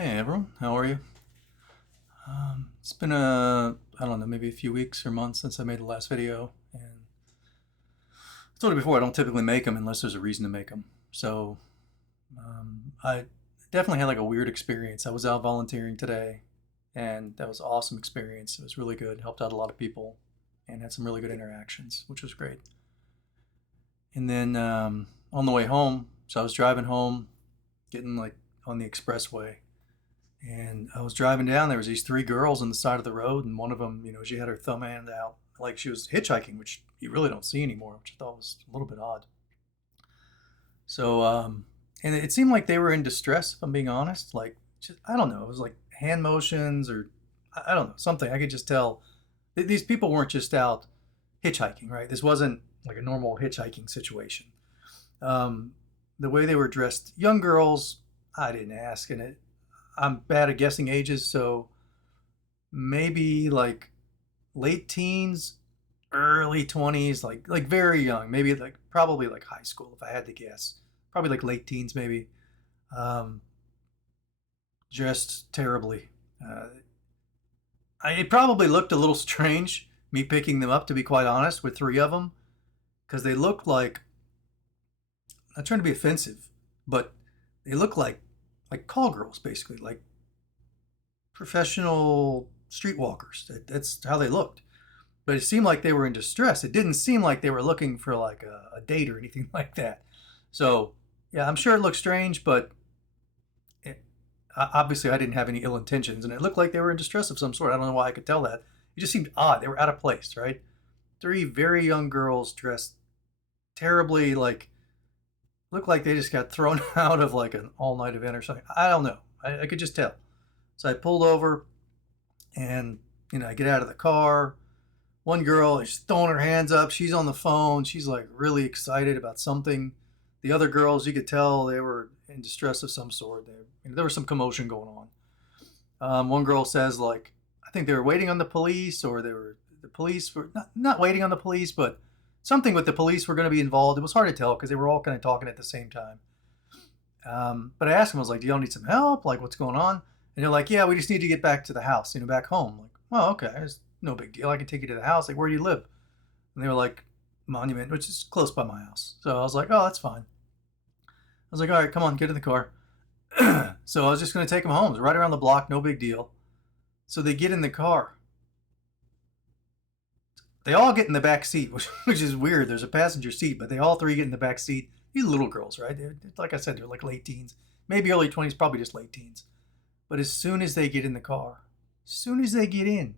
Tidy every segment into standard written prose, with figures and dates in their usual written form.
Hey everyone, how are you? It's been I don't know, maybe a few weeks or months since I made the last video, and I told you before I don't typically make them unless there's a reason to make them. So I definitely had like a weird experience. I was out volunteering today, and that was an awesome experience. It was really good, helped out a lot of people, and had some really good interactions, which was great. And then on the way home, so I was driving home, getting like on the expressway, and I was driving down. There was these three girls on the side of the road, and one of them, she had her thumb hand out, like she was hitchhiking, which you really don't see anymore, which I thought was a little bit odd. So, and it seemed like they were in distress. If I'm being honest, like just, I don't know, it was like hand motions or I don't know something. I could just tell these people weren't just out hitchhiking, right? This wasn't like a normal hitchhiking situation. Um, the way they were dressed, young girls, I didn't ask, and I'm bad at guessing ages, so maybe like late teens, early 20s, like very young, maybe like probably like high school if I had to guess. Probably like late teens maybe. Um, dressed terribly. Uh, it probably looked a little strange me picking them up, to be quite honest, with three of them, because they looked like, I'm not trying to be offensive, but they look like call girls basically, like professional streetwalkers. That's how they looked. But it seemed like they were in distress. It didn't seem like they were looking for like a date or anything like that. So yeah, I'm sure it looked strange, but it, obviously I didn't have any ill intentions, and it looked like they were in distress of some sort. I don't know why I could tell that. It just seemed odd. They were out of place, right? Three very young girls dressed terribly, like looked like they just got thrown out of like an all night event or something. I don't know. I could just tell. So I pulled over, and I get out of the car. One girl is throwing her hands up. She's on the phone. She's like really excited about something. The other girls, you could tell they were in distress of some sort. There was some commotion going on. One girl says like, I think they were waiting on the police, or the police were not waiting on the police, but something with the police were going to be involved. It was hard to tell because they were all kind of talking at the same time. But I asked them, I was like, do y'all need some help? Like, what's going on? And they're like, yeah, we just need to get back to the house, back home. I'm like, oh, okay, it's no big deal. I can take you to the house. Like, where do you live? And they were like, Monument, which is close by my house. So I was like, oh, that's fine. I was like, all right, come on, get in the car. So I was just going to take them home. It was right around the block, no big deal. So they get in the car. They all get in the back seat, which is weird. There's a passenger seat, but they all three get in the back seat. These little girls, right? Like I said, they're like late teens, maybe early 20s, probably just late teens. But as soon as they get in the car, as soon as they get in,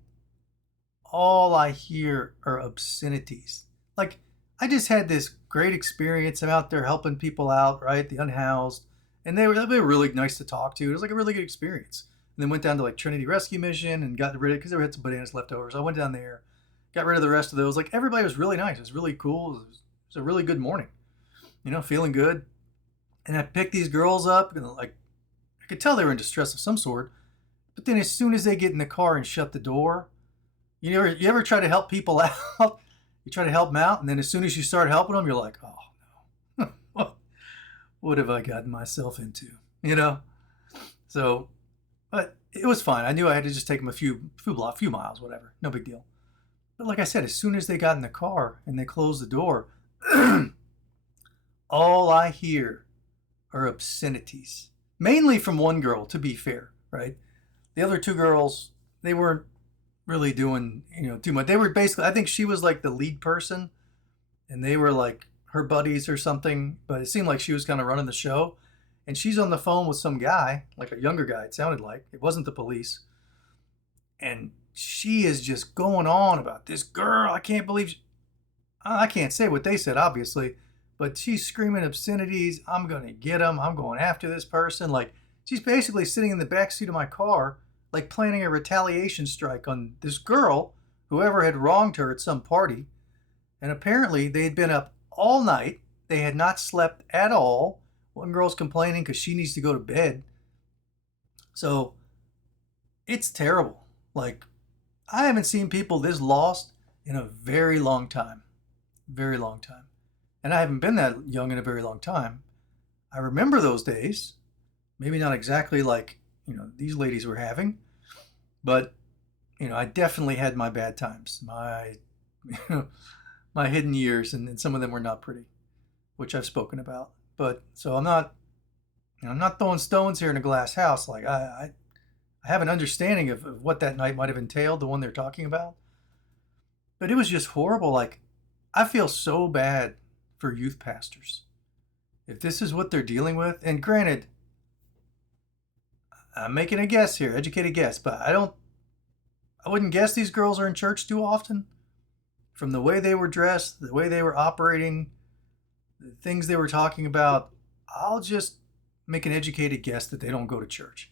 all I hear are obscenities. Like, I just had this great experience. I'm out there helping people out, right? The unhoused. And they were really nice to talk to. It was like a really good experience. And then went down to like Trinity Rescue Mission and got rid of, because there had some bananas left over. So I went down there, got rid of the rest of those. Like, everybody was really nice. It was really cool. It was a really good morning, feeling good. And I picked these girls up, and like, I could tell they were in distress of some sort. But then as soon as they get in the car and shut the door, you ever try to help people out? You try to help them out, and then as soon as you start helping them, you're like, oh no, what have I gotten myself into? So, but it was fine. I knew I had to just take them a few miles, whatever, no big deal. But like I said, as soon as they got in the car and they closed the door, all I hear are obscenities, mainly from one girl. To be fair, right? The other two girls, they weren't really doing too much. They were basically, I think she was like the lead person, and they were like her buddies or something. But it seemed like she was kind of running the show, and she's on the phone with some guy, like a younger guy. It sounded like it wasn't the police, and she is just going on about this girl. I can't believe I can't say what they said, obviously, but she's screaming obscenities. I'm gonna get him. I'm going after this person. Like, she's basically sitting in the back seat of my car, like planning a retaliation strike on this girl, whoever had wronged her at some party. And apparently they had been up all night. They had not slept at all. One girl's complaining because she needs to go to bed. So it's terrible. Like, I haven't seen people this lost in a very long time. Very long time. And I haven't been that young in a very long time. I remember those days. Maybe not exactly like these ladies were having. But I definitely had my bad times, my my hidden years, and some of them were not pretty, which I've spoken about. But so I'm not throwing stones here in a glass house. Like I have an understanding of what that night might have entailed, the one they're talking about. But it was just horrible. Like, I feel so bad for youth pastors. If this is what they're dealing with, and granted, I'm making a guess here, educated guess, but I wouldn't guess these girls are in church too often. From the way they were dressed, the way they were operating, the things they were talking about, I'll just make an educated guess that they don't go to church.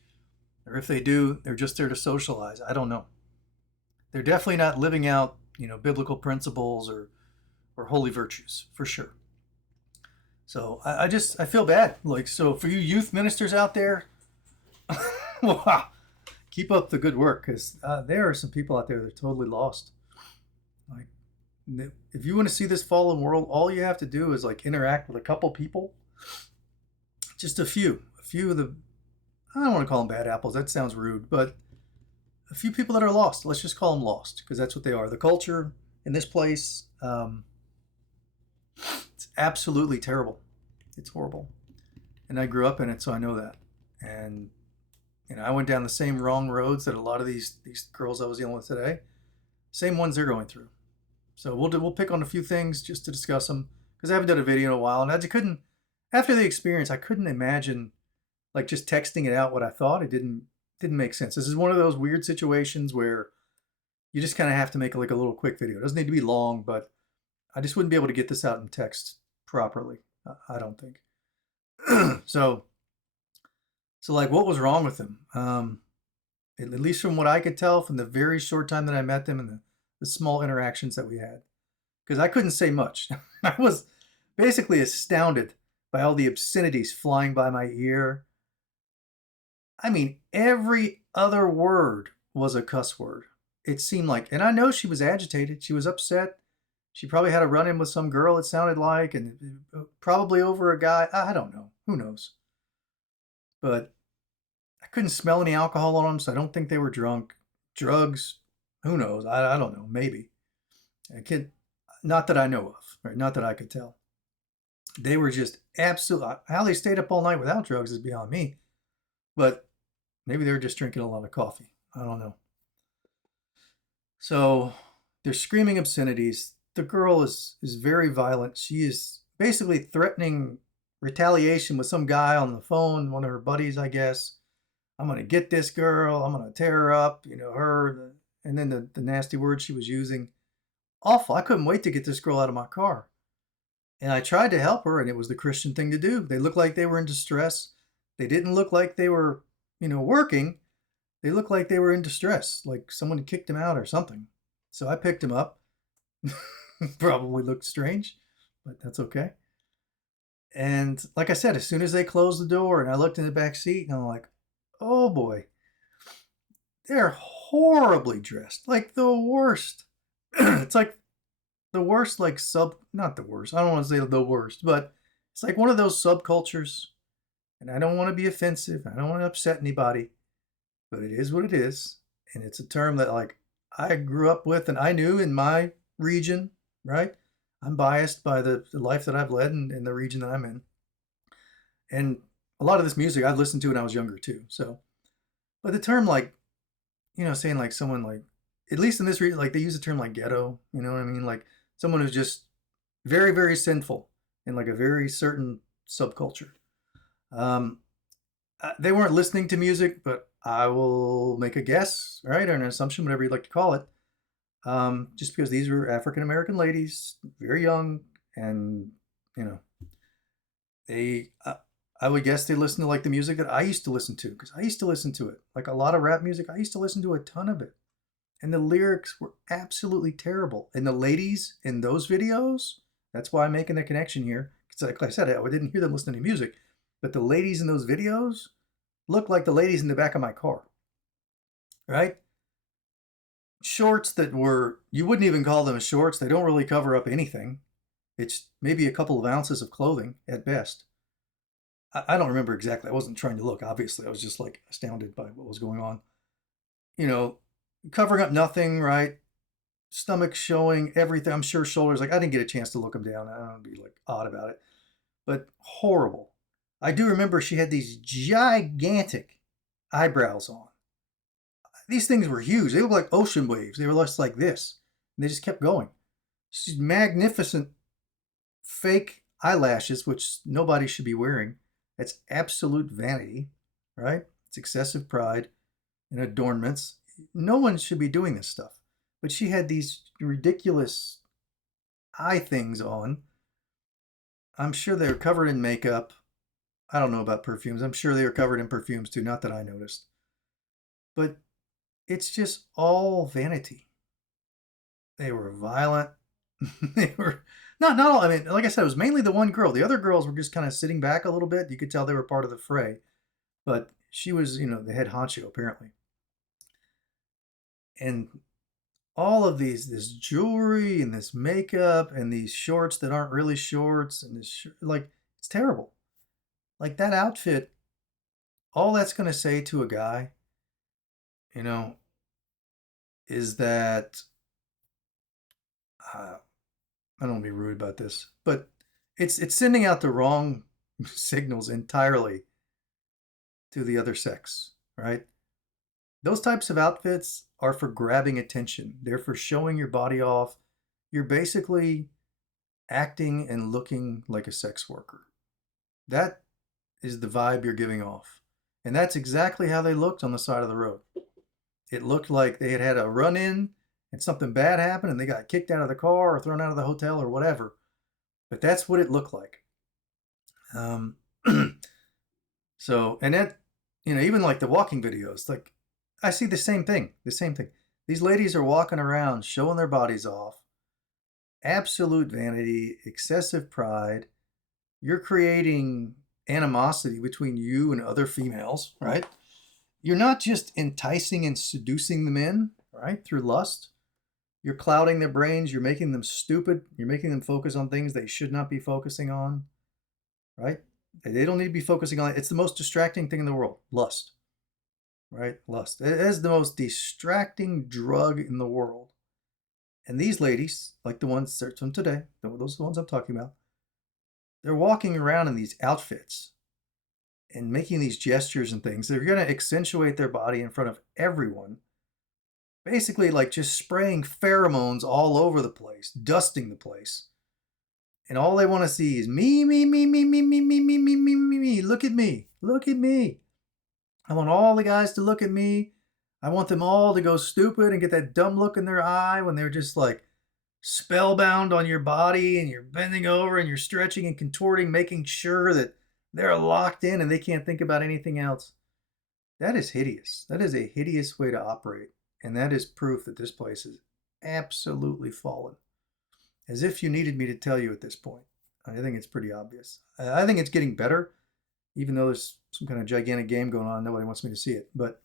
Or if they do, they're just there to socialize. I don't know. They're definitely not living out, biblical principles or holy virtues, for sure. So I feel bad. Like, so for you youth ministers out there, wow, keep up the good work, because there are some people out there that are totally lost. Like, if you want to see this fallen world, all you have to do is like interact with a couple people, just a few of the, I don't want to call them bad apples. That sounds rude, but a few people that are lost. Let's just call them lost, because that's what they are. The culture in this place, it's absolutely terrible. It's horrible. And I grew up in it, so I know that. And I went down the same wrong roads that a lot of these girls I was dealing with today, same ones they're going through. So we'll pick on a few things just to discuss them, because I haven't done a video in a while, and after the experience, I couldn't imagine like just texting it out what I thought. It didn't make sense. This is one of those weird situations where you just kind of have to make like a little quick video. It doesn't need to be long, but I just wouldn't be able to get this out in text properly. I don't think. So like, what was wrong with them? At least from what I could tell from the very short time that I met them and the small interactions that we had, because I couldn't say much. I was basically astounded by all the obscenities flying by my ear. I mean, every other word was a cuss word. It seemed like, and I know she was agitated. She was upset. She probably had a run-in with some girl, it sounded like, and probably over a guy. I don't know. Who knows? But I couldn't smell any alcohol on them, so I don't think they were drunk. Drugs, who knows? I don't know. Maybe. Not that I know of, right? Not that I could tell. They were just absolute. How they stayed up all night without drugs is beyond me. But maybe they were just drinking a lot of coffee. I don't know. So they're screaming obscenities. The girl is very violent. She is basically threatening retaliation with some guy on the phone, one of her buddies, I guess. I'm going to get this girl. I'm going to tear her up, her. And then the nasty words she was using. Awful. I couldn't wait to get this girl out of my car. And I tried to help her, and it was the Christian thing to do. They looked like they were in distress. They didn't look like they were, working. They looked like they were in distress, like someone had kicked them out or something. So I picked him up. Probably looked strange, but that's okay. And like I said, as soon as they closed the door and I looked in the back seat, and I'm like, oh boy, they're horribly dressed, like the worst. It's like the worst, like not the worst. I don't want to say the worst, but it's like one of those subcultures. And I don't want to be offensive. I don't want to upset anybody, but it is what it is. And it's a term that like I grew up with and I knew in my region, right? I'm biased by the life that I've led in the region that I'm in. And a lot of this music I've listened to when I was younger too. So, but the term like, saying like someone like, at least in this region, like they use the term like ghetto, you know what I mean? Like someone who's just very, very sinful in like a very certain subculture. They weren't listening to music, but I will make a guess, right? Or an assumption, whatever you'd like to call it. Just because these were African American ladies, very young, and they, I would guess they listen to like the music that I used to listen to, because I used to listen to it. Like a lot of rap music, I used to listen to a ton of it. And the lyrics were absolutely terrible. And the ladies in those videos, that's why I'm making the connection here. Because like I said, I didn't hear them listening to music. But the ladies in those videos look like the ladies in the back of my car, right? Shorts that were, you wouldn't even call them shorts. They don't really cover up anything. It's maybe a couple of ounces of clothing at best. I don't remember exactly. I wasn't trying to look, obviously. I was just like astounded by what was going on. You know, covering up nothing, right? Stomach showing everything. I'm sure shoulders, like I didn't get a chance to look them down. I don't want to be like odd about it, but horrible. I do remember she had these gigantic eyebrows on. These things were huge. They looked like ocean waves. They were less like this. And they just kept going. She's magnificent fake eyelashes, which nobody should be wearing. That's absolute vanity, right? It's excessive pride and adornments. No one should be doing this stuff. But she had these ridiculous eye things on. I'm sure they were covered in makeup. I don't know about perfumes. I'm sure they were covered in perfumes too, not that I noticed. But it's just all vanity. They were violent. They were not all. I mean, like I said, it was mainly the one girl. The other girls were just kind of sitting back a little bit. You could tell they were part of the fray, but she was, the head honcho apparently. And all of this jewelry and this makeup and these shorts that aren't really shorts and like it's terrible. Like that outfit, all that's going to say to a guy, you know, is that uh, I don't want to be rude about this, but it's sending out the wrong signals entirely to the other sex, right? Those types of outfits are for grabbing attention. They're for showing your body off. You're basically acting and looking like a sex worker. That is the vibe you're giving off. And that's exactly how they looked on the side of the road. It looked like they had had a run in and something bad happened and they got kicked out of the car or thrown out of the hotel or whatever. But that's what it looked like. Um, so, and that, even like the walking videos, like I see the same thing, These ladies are walking around showing their bodies off, absolute vanity, excessive pride. You're creating animosity between you and other females, right? You're not just enticing and seducing the men, right, through lust. You're clouding their brains. You're making them stupid. You're making them focus on things they should not be focusing on, right? They don't need to be focusing on it. It's the most distracting thing in the world, lust, right? Lust. It is the most distracting drug in the world. And these ladies, like the ones from today, those are the ones I'm talking about, they're walking around in these outfits and making these gestures and things. They're going to accentuate their body in front of everyone. Basically, like just spraying pheromones all over the place, dusting the place. And all they want to see is me, me, me, me, me, me, me, me, me, me, me, me. Look at me. Look at me. I want all the guys to look at me. I want them all to go stupid and get that dumb look in their eye when they're just like spellbound on your body and you're bending over and you're stretching and contorting, making sure that they're locked in and they can't think about anything else. That is hideous. That is a hideous way to operate. And that is proof that this place is absolutely fallen. As if you needed me to tell you at this point. I think it's pretty obvious. I think it's getting better, even though there's some kind of gigantic game going on. Nobody wants me to see it. But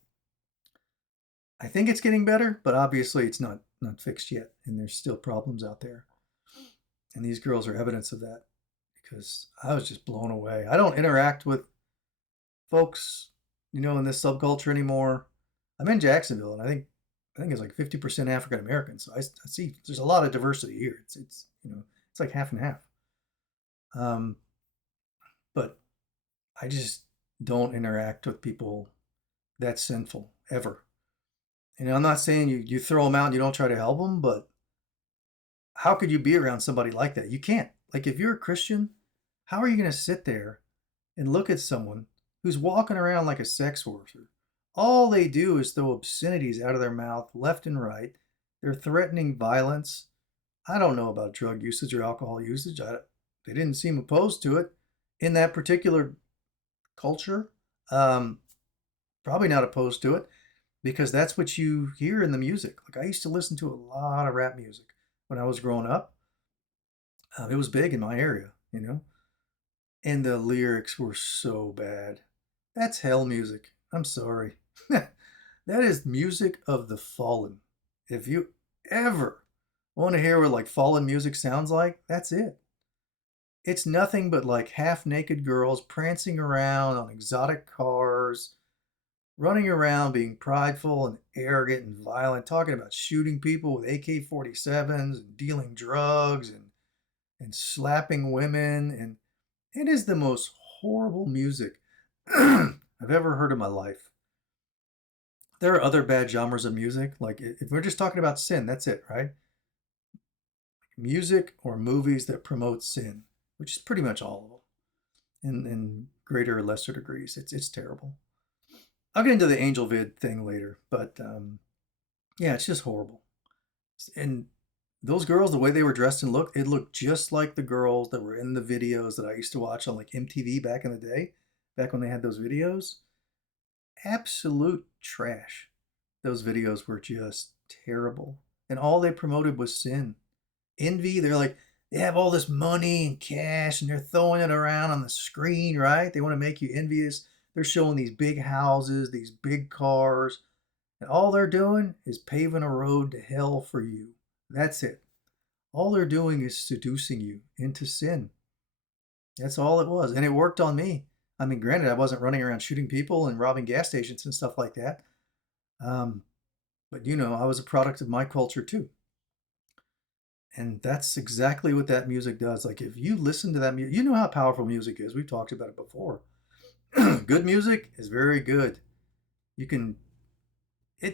I think it's getting better, but obviously it's not fixed yet. And there's still problems out there. And these girls are evidence of that because I was just blown away. I don't interact with folks, in this subculture anymore. I'm in Jacksonville, and I think it's like 50% African American. So I see there's a lot of diversity here. It's it's like half and half. But I just don't interact with people that sinful ever. And I'm not saying you throw them out and you don't try to help them, but how could you be around somebody like that? You can't. Like if you're a Christian, how are you going to sit there and look at someone who's walking around like a sex worker? All they do is throw obscenities out of their mouth left and right. They're threatening violence. I don't know about drug usage or alcohol usage. They didn't seem opposed to it in that particular culture. Probably not opposed to it because that's what you hear in the music. Like I used to listen to a lot of rap music when I was growing up. It was big in my area, and the lyrics were so bad. That's hell music. I'm sorry. That is music of the fallen. If you ever want to hear what like fallen music sounds like, that's it. It's nothing but like half naked girls prancing around on exotic cars, running around being prideful and arrogant and violent, talking about shooting people with AK-47s and dealing drugs and slapping women. And it is the most horrible music I've ever heard in my life. There are other bad genres of music. Like if we're just talking about sin, that's it, right? Music or movies that promote sin, which is pretty much all of them in greater or lesser degrees. It's terrible. I'll get into the angel vid thing later, but yeah, it's just horrible. And those girls, the way they were dressed and looked, it looked just like the girls that were in the videos that I used to watch on like MTV back in the day, back when they had those videos. Absolute trash. Those videos were just terrible. And all they promoted was sin. Envy, they're like, they have all this money and cash and they're throwing it around on the screen, right? They want to make you envious. They're showing these big houses, these big cars, and all they're doing is paving a road to hell for you. That's it. All they're doing is seducing you into sin. That's all it was. And it worked on me. I mean, granted, I wasn't running around shooting people and robbing gas stations and stuff like that. But, you know, I was a product of my culture too. And that's exactly what that music does. Like, if you listen to that music, you know how powerful music is. We've talked about it before. Good music is very good.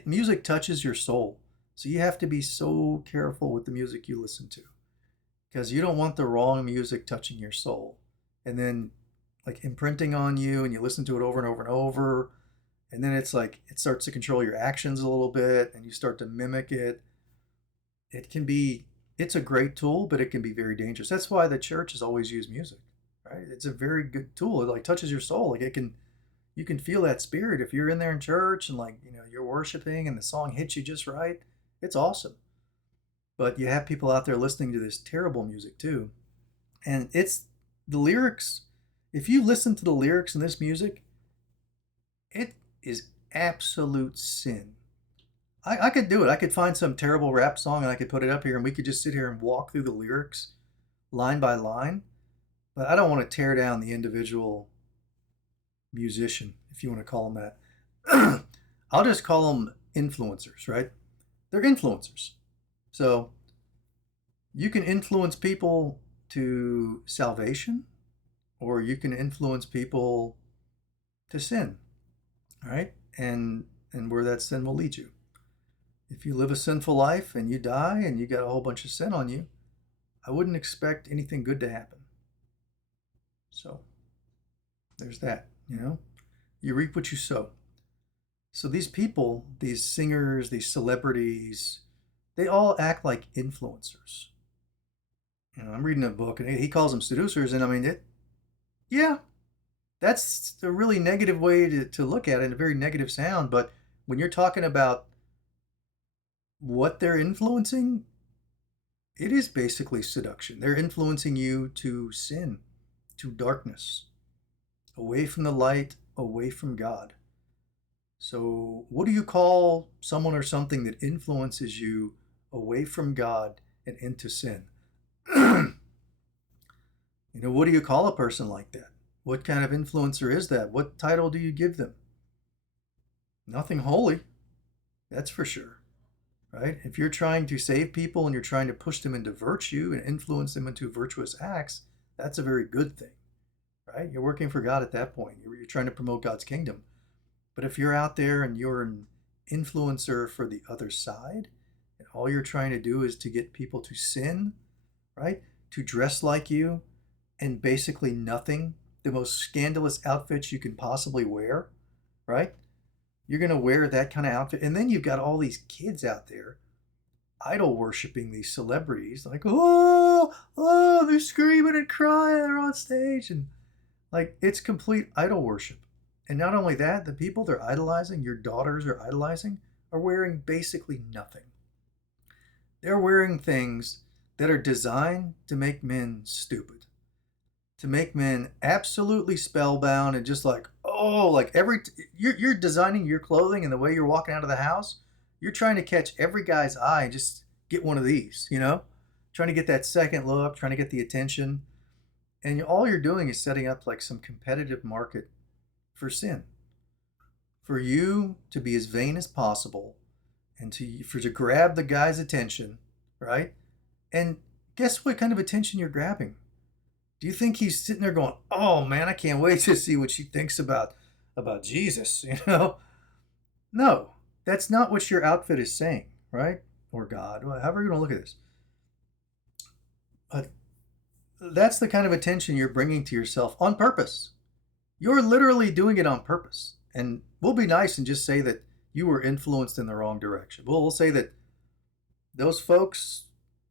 Music touches your soul. So you have to be so careful with the music you listen to because you don't want the wrong music touching your soul and then like imprinting on you, and you listen to it over and over and over. And then it's like it starts to control your actions a little bit and you start to mimic it. It's a great tool, but it can be very dangerous. That's why the church has always used music, right? It's a very good tool. It like touches your soul. Like you can feel that spirit if you're in there in church and like, you know, you're worshiping and the song hits you just right. It's awesome. But you have people out there listening to this terrible music too. And it's the lyrics. If you listen to the lyrics in this music, it is absolute sin. I could do it. I could find some terrible rap song and I could put it up here and we could just sit here and walk through the lyrics line by line. But I don't want to tear down the individual musician, if you want to call them that. I'll just call them influencers, right? They're influencers. So you can influence people to salvation or you can influence people to sin, all right? And where that sin will lead you. If you live a sinful life and you die and you got a whole bunch of sin on you, I wouldn't expect anything good to happen. So there's that, you know? You reap what you sow. So these people, these singers, these celebrities, they all act like influencers. You know, I'm reading a book and he calls them seducers, and I mean, yeah, that's a really negative way to look at it, and a very negative sound. But when you're talking about what they're influencing, it is basically seduction. They're influencing you to sin, to darkness, away from the light, away from God. So, what do you call someone or something that influences you away from God and into sin? You know, what do you call a person like that? What kind of influencer is that? What title do you give them? Nothing holy, that's for sure, right? If you're trying to save people and you're trying to push them into virtue and influence them into virtuous acts, that's a very good thing, right? You're working for God at that point. You're trying to promote God's kingdom. But if you're out there and you're an influencer for the other side, and all you're trying to do is to get people to sin, right? To dress like you, and basically nothing, the most scandalous outfits you can possibly wear, right? You're going to wear that kind of outfit. And then you've got all these kids out there idol worshiping these celebrities, like, oh, they're screaming and crying, they're on stage. And like, it's complete idol worship. And not only that, the people they're idolizing, your daughters are idolizing, are wearing basically nothing. They're wearing things that are designed to make men stupid, to make men absolutely spellbound and just like, oh, like you're designing your clothing and the way you're walking out of the house. You're trying to catch every guy's eye and just get one of these, you know, trying to get that second look, trying to get the attention. And all you're doing is setting up like some competitive market for sin. For you to be as vain as possible and to grab the guy's attention, right? And guess what kind of attention you're grabbing? Do you think he's sitting there going, "Oh man, I can't wait to see what she thinks about Jesus," you know? No, that's not what your outfit is saying, right? Or God, however you're going to look at this. But that's the kind of attention you're bringing to yourself on purpose. You're literally doing it on purpose. And we'll be nice and just say that you were influenced in the wrong direction. We'll say that those folks,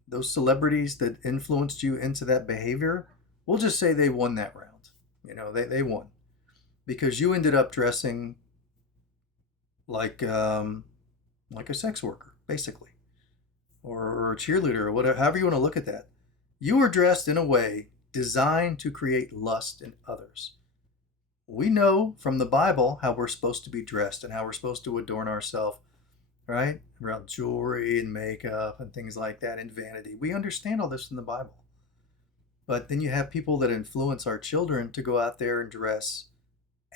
those celebrities that influenced you into that behavior, we'll just say they won that round. You know, they won. Because you ended up dressing like a sex worker, basically, or a cheerleader, or whatever, however you want to look at that. You were dressed in a way designed to create lust in others. We know from the Bible how we're supposed to be dressed and how we're supposed to adorn ourselves, right? Around jewelry and makeup and things like that and vanity. We understand all this in the Bible. But then you have people that influence our children to go out there and dress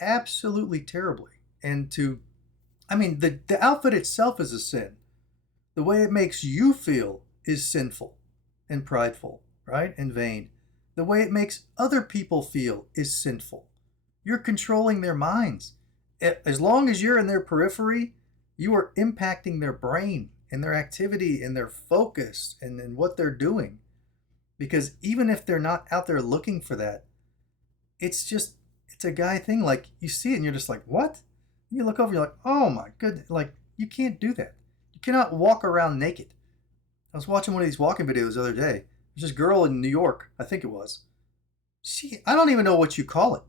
absolutely terribly. And the outfit itself is a sin. The way it makes you feel is sinful and prideful, right? And vain. The way it makes other people feel is sinful. You're controlling their minds. As long as you're in their periphery, you are impacting their brain and their activity and their focus and what they're doing. Because even if they're not out there looking for that, it's a guy thing. Like you see it and you're just like, what? And you look over, you're like, oh my goodness, like you can't do that. You cannot walk around naked. I was watching one of these walking videos the other day. There's this girl in New York, I think it was. I don't even know what you call it.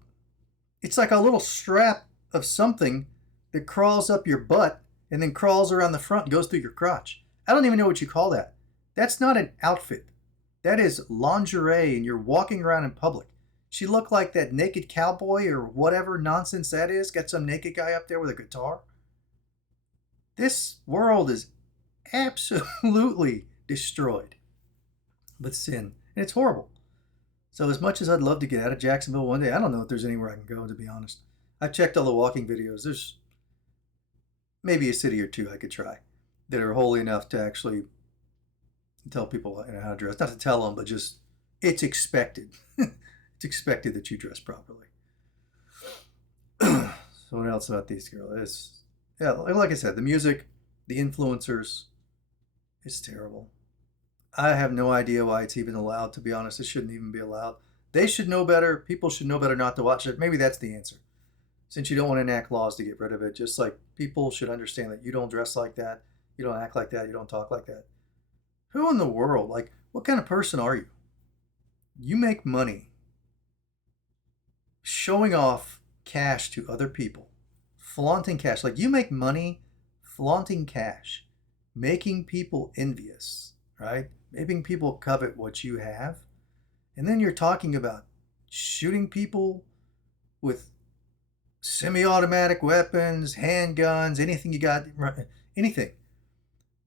It's like a little strap of something that crawls up your butt and then crawls around the front and goes through your crotch. I don't even know what you call that. That's not an outfit. That is lingerie and you're walking around in public. She looked like that naked cowboy or whatever nonsense that is. Got some naked guy up there with a guitar. This world is absolutely destroyed with sin. And it's horrible. So as much as I'd love to get out of Jacksonville one day, I don't know if there's anywhere I can go, to be honest. I've checked all the walking videos. There's maybe a city or two I could try that are holy enough to actually tell people how to dress. Not to tell them, but just it's expected. It's expected that you dress properly. So what else about these girls? Like I said, the music, the influencers, it's terrible. I have no idea why it's even allowed, to be honest. It shouldn't even be allowed. They should know better. People should know better not to watch it. Maybe that's the answer. Since you don't want to enact laws to get rid of it, just like people should understand that you don't dress like that, you don't act like that, you don't talk like that. Who in the world, like, what kind of person are you? You make money showing off cash to other people, flaunting cash. Like, you make money flaunting cash, making people envious, right? Making people covet what you have. And then you're talking about shooting people with semi-automatic weapons, handguns, anything you got, anything.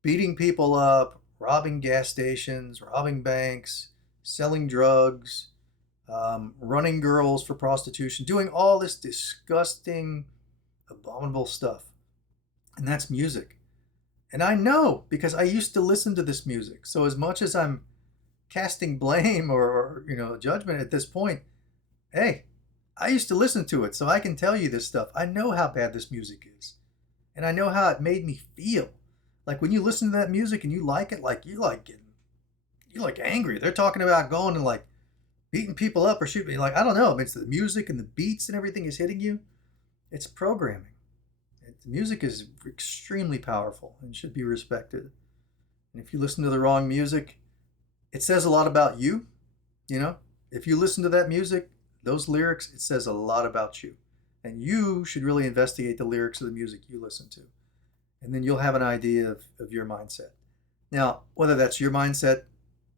Beating people up, robbing gas stations, robbing banks, selling drugs, running girls for prostitution, doing all this disgusting, abominable stuff. And that's music. And I know because I used to listen to this music. So as much as I'm casting blame or judgment at this point, hey, I used to listen to it, so I can tell you this stuff. I know how bad this music is. And I know how it made me feel. Like when you listen to that music and you like it, like you're angry. They're talking about going and like beating people up or shooting. Like, I don't know. It's the music and the beats and everything is hitting you. It's programming. The music is extremely powerful and should be respected. And if you listen to the wrong music, it says a lot about you. If you listen to that music, those lyrics, it says a lot about you. And you should really investigate the lyrics of the music you listen to. And then you'll have an idea of your mindset. Now, whether that's your mindset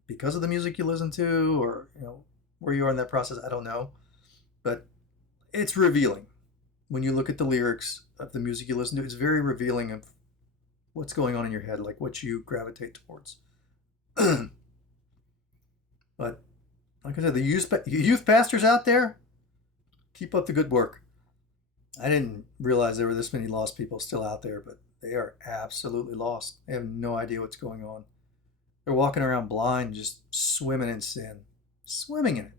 because of the music you listen to or, where you are in that process, I don't know. But it's revealing. When you look at the lyrics of the music you listen to, it's very revealing of what's going on in your head, like what you gravitate towards. But Like I said, the youth pastors out there, keep up the good work. I didn't realize there were this many lost people still out there, but they are absolutely lost. They have no idea what's going on. They're walking around blind, just swimming in sin, swimming in it.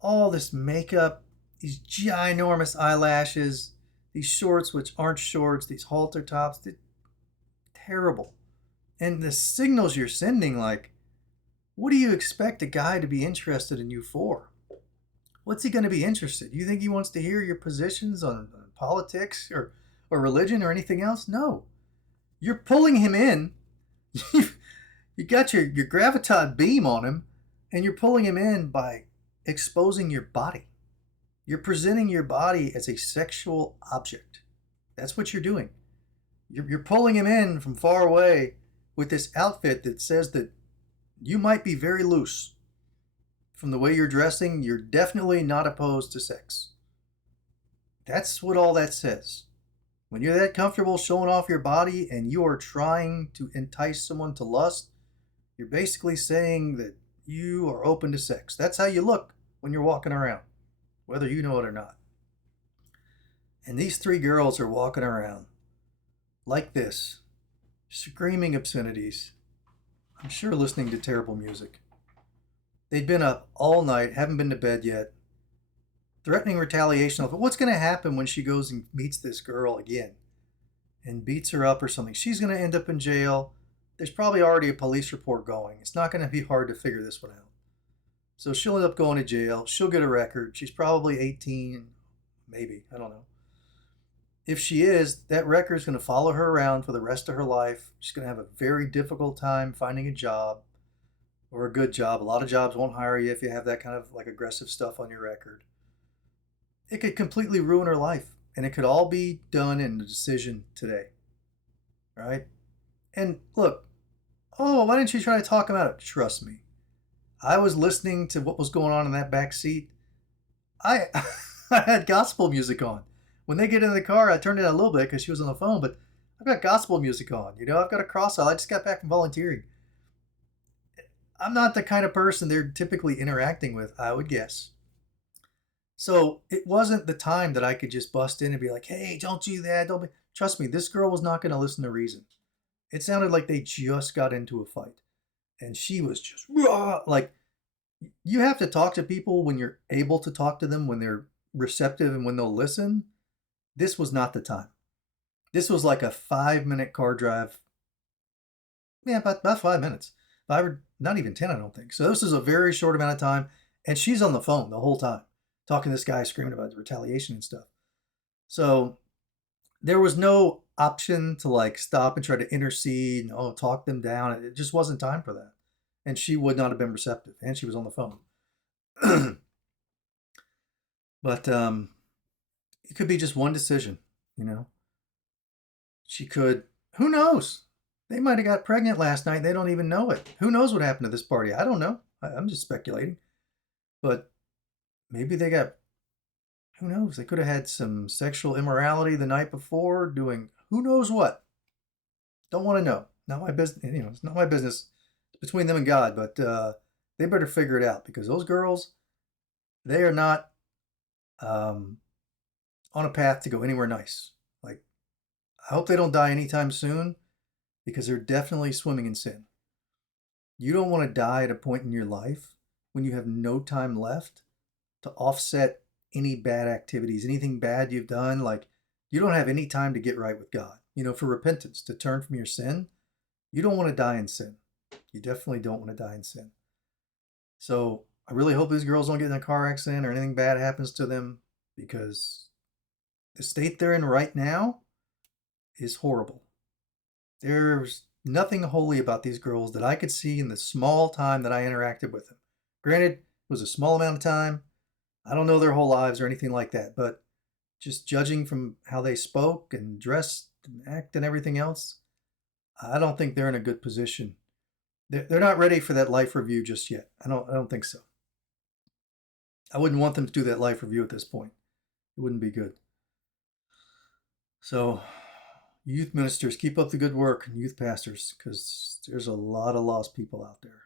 All this makeup, these ginormous eyelashes, these shorts which aren't shorts, these halter tops, they're terrible. And the signals you're sending, like, what do you expect a guy to be interested in you for? What's he going to be interested? You think he wants to hear your positions on politics or religion or anything else? No. You're pulling him in. You got your graviton beam on him, and you're pulling him in by exposing your body. You're presenting your body as a sexual object. That's what you're doing. You're pulling him in from far away with this outfit that says that you might be very loose. From the way you're dressing, you're definitely not opposed to sex. That's what all that says. When you're that comfortable showing off your body and you are trying to entice someone to lust, you're basically saying that you are open to sex. That's how you look when you're walking around, whether you know it or not. And these three girls are walking around like this, screaming obscenities. I'm sure listening to terrible music. They'd been up all night, haven't been to bed yet, threatening retaliation. But what's going to happen when she goes and meets this girl again and beats her up or something? She's going to end up in jail. There's probably already a police report going. It's not going to be hard to figure this one out. So she'll end up going to jail. She'll get a record. She's probably 18, maybe. I don't know. If she is, that record is going to follow her around for the rest of her life. She's going to have a very difficult time finding a job or a good job. A lot of jobs won't hire you if you have that kind of like aggressive stuff on your record. It could completely ruin her life, and it could all be done in a decision today, right? And look, oh, why didn't you try to talk about it? Trust me, I was listening to what was going on in that back seat. I I had gospel music on. When they get in the car, I turned it down a little bit because she was on the phone, but I've got gospel music on. You know, I've got a cross out. I just got back from volunteering. I'm not the kind of person they're typically interacting with, I would guess. So it wasn't the time that I could just bust in and be like, hey, don't do that. Don't be. Trust me, this girl was not going to listen to reason. It sounded like they just got into a fight. And she was just raw. Like, you have to talk to people when you're able to talk to them, when they're receptive and when they'll listen. This was not the time. This was like a 5-minute car drive. Yeah, about 5 minutes. Five or not even 10, I don't think. So this is a very short amount of time. And she's on the phone the whole time, talking to this guy, screaming about retaliation and stuff. So there was no option to like stop and try to intercede and talk them down. It just wasn't time for that. And she would not have been receptive. And she was on the phone. But it could be just one decision, you know. She could, who knows? They might have got pregnant last night. They don't even know it. Who knows what happened to this party? I don't know. I'm just speculating. But maybe they got, who knows? They could have had some sexual immorality the night before, doing who knows what. Don't want to know. Not my business. You know, it's not my business. It's between them and God. But they better figure it out because those girls, they are not on a path to go anywhere nice. Like, I hope they don't die anytime soon because they're definitely swimming in sin. You don't want to die at a point in your life when you have no time left to offset any bad activities, anything bad you've done. Like, you don't have any time to get right with God, you know, for repentance, to turn from your sin. You don't want to die in sin. You definitely don't want to die in sin. So I really hope these girls don't get in a car accident or anything bad happens to them because the state they're in right now is horrible. There's nothing holy about these girls that I could see in the small time that I interacted with them. Granted, it was a small amount of time. I don't know their whole lives or anything like that, but just judging from how they spoke and dressed and act and everything else, I don't think they're in a good position. They're not ready for that life review just yet. I don't think so. I wouldn't want them to do that life review at this point. It wouldn't be good. So, youth ministers, keep up the good work, and youth pastors, because there's a lot of lost people out there.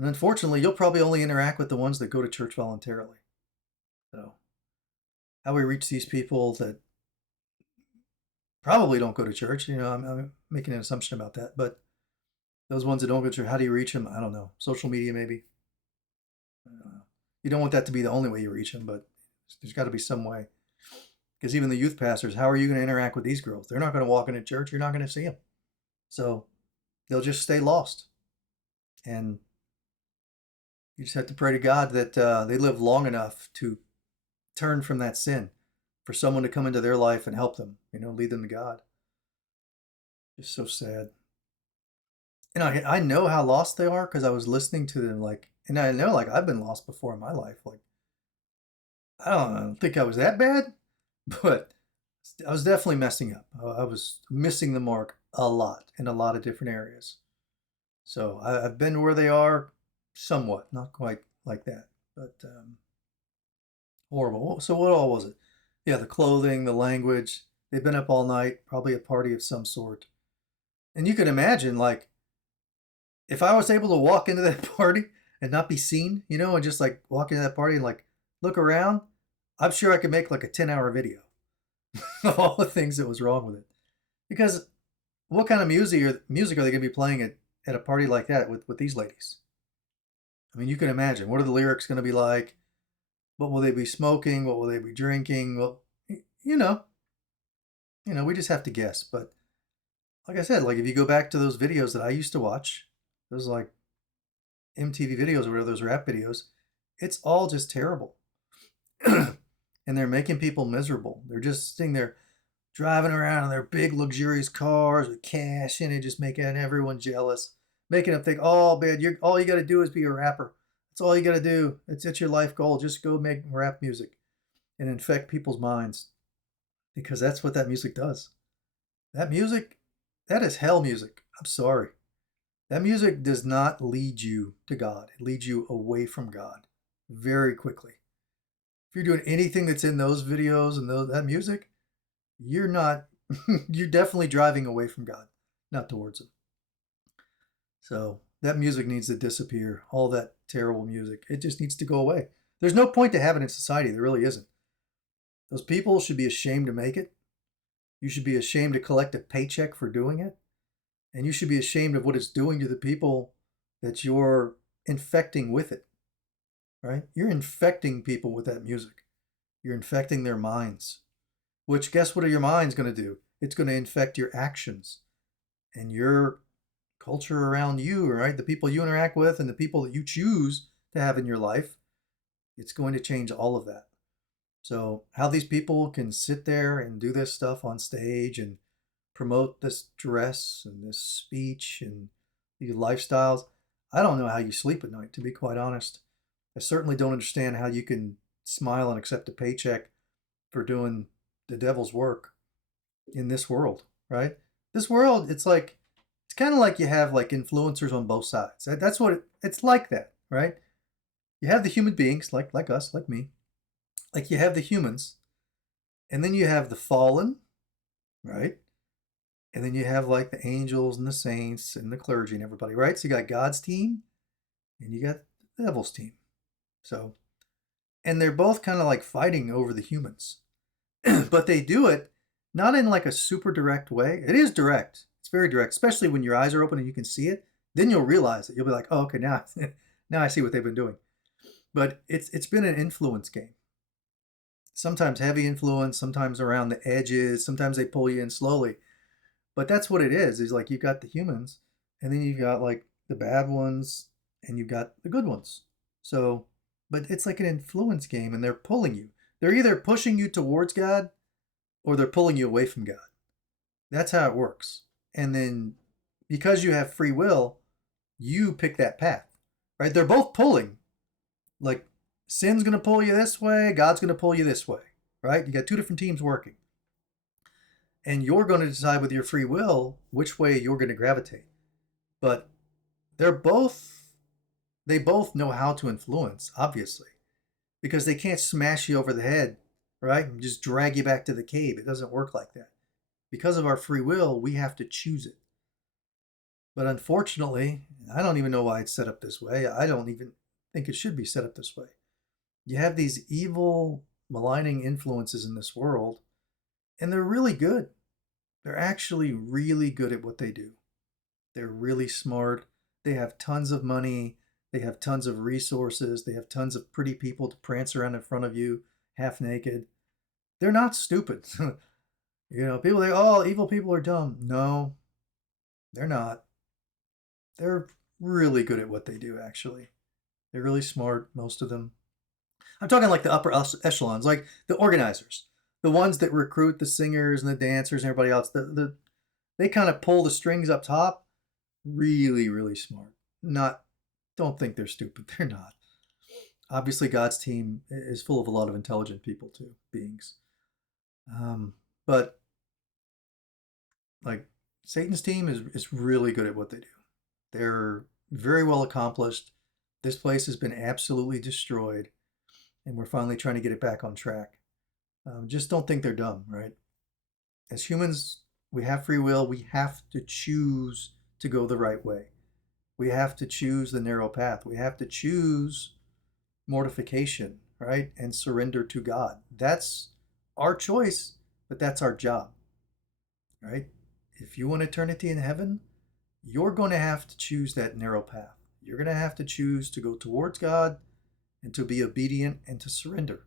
And unfortunately, you'll probably only interact with the ones that go to church voluntarily. So, how we reach these people that probably don't go to church, I'm making an assumption about that, but those ones that don't go to church, how do you reach them? I don't know. Social media, maybe. You don't want that to be the only way you reach them, but there's got to be some way. Because even the youth pastors, how are you going to interact with these girls? They're not going to walk into church. You're not going to see them. So they'll just stay lost. And you just have to pray to God that they live long enough to turn from that sin, for someone to come into their life and help them, lead them to God. Just so sad. And I know how lost they are because I was listening to them, and I know, I've been lost before in my life. I don't think I was that bad, but I was definitely messing up. I was missing the mark a lot in a lot of different areas. So I've been where they are somewhat, not quite like that, but horrible. So what all was it? Yeah, the clothing, the language. They've been up all night, probably a party of some sort. And you can imagine, if I was able to walk into that party and not be seen, and just walk into that party and look around, I'm sure I could make a 10-hour video of all the things that was wrong with it. Because what kind of music are they going to be playing at a party like that with these ladies? I mean, you can imagine. What are the lyrics going to be like? What will they be smoking? What will they be drinking? Well, we just have to guess. But like I said, if you go back to those videos that I used to watch, those MTV videos or whatever, those rap videos, it's all just terrible. And they're making people miserable. They're just sitting there driving around in their big luxurious cars with cash in it, just making everyone jealous, making them think, oh man, all you got to do is be a rapper. That's all you got to do. It's your life goal. Just go make rap music and infect people's minds, because that's what that music does. That music, that is hell music. I'm sorry. That music does not lead you to God. It leads you away from God very quickly. If you're doing anything that's in those videos and that music, you're not, you're definitely driving away from God, not towards Him. So that music needs to disappear. All that terrible music, it just needs to go away. There's no point to have it in society. There really isn't. Those people should be ashamed to make it. You should be ashamed to collect a paycheck for doing it. And you should be ashamed of what it's doing to the people that you're infecting with it. Right? You're infecting people with that music. You're infecting their minds. Which, guess what are your mind's going to do? It's going to infect your actions and your culture around you, right? The people you interact with and the people that you choose to have in your life. It's going to change all of that. So how these people can sit there and do this stuff on stage and promote this dress and this speech and these lifestyles, I don't know how you sleep at night, to be quite honest. I certainly don't understand how you can smile and accept a paycheck for doing the devil's work in this world, right? This world, it's kind of like you have influencers on both sides. That's what it's like that, right? You have the human beings like us, like me. You have the humans, and then you have the fallen, right? And then you have the angels and the saints and the clergy and everybody, right? So you got God's team and you got the devil's team. So, and they're both kind of fighting over the humans, but they do it not in a super direct way. It is direct. It's very direct, especially when your eyes are open and you can see it. Then you'll realize it. You'll be like, oh, okay, now I see what they've been doing. But it's been an influence game. Sometimes heavy influence, sometimes around the edges, sometimes they pull you in slowly. But that's what it is you've got the humans, and then you've got the bad ones, and you've got the good ones. So, but it's like an influence game, and they're pulling you. They're either pushing you towards God, or they're pulling you away from God. That's how it works. And then, because you have free will, you pick that path, right? They're both pulling. Sin's going to pull you this way, God's going to pull you this way, right? You got two different teams working. And you're going to decide with your free will which way you're going to gravitate. But they both know how to influence, obviously, because they can't smash you over the head, right? And just drag you back to the cave. It doesn't work like that. Because of our free will, we have to choose it. But unfortunately, I don't even know why it's set up this way. I don't even think it should be set up this way. You have these evil, maligning influences in this world, and they're really good. They're actually really good at what they do. They're really smart. They have tons of money. They have tons of resources. They have tons of pretty people to prance around in front of you, half naked. They're not stupid. People think, oh, evil people are dumb. No, they're not. They're really good at what they do, actually. They're really smart, most of them. I'm talking like the upper echelons, like the organizers, the ones that recruit the singers and the dancers and everybody else. They kind of pull the strings up top. Really, really smart. Not, don't think they're stupid. They're not. Obviously, God's team is full of a lot of intelligent people too, beings. But like Satan's team is really good at what they do. They're very well accomplished. This place has been absolutely destroyed, and we're finally trying to get it back on track. Just don't think they're dumb, right? As humans, we have free will. We have to choose to go the right way. We have to choose the narrow path. We have to choose mortification, right? And surrender to God. That's our choice, but that's our job, right? If you want eternity in heaven, you're going to have to choose that narrow path. You're going to have to choose to go towards God and to be obedient and to surrender.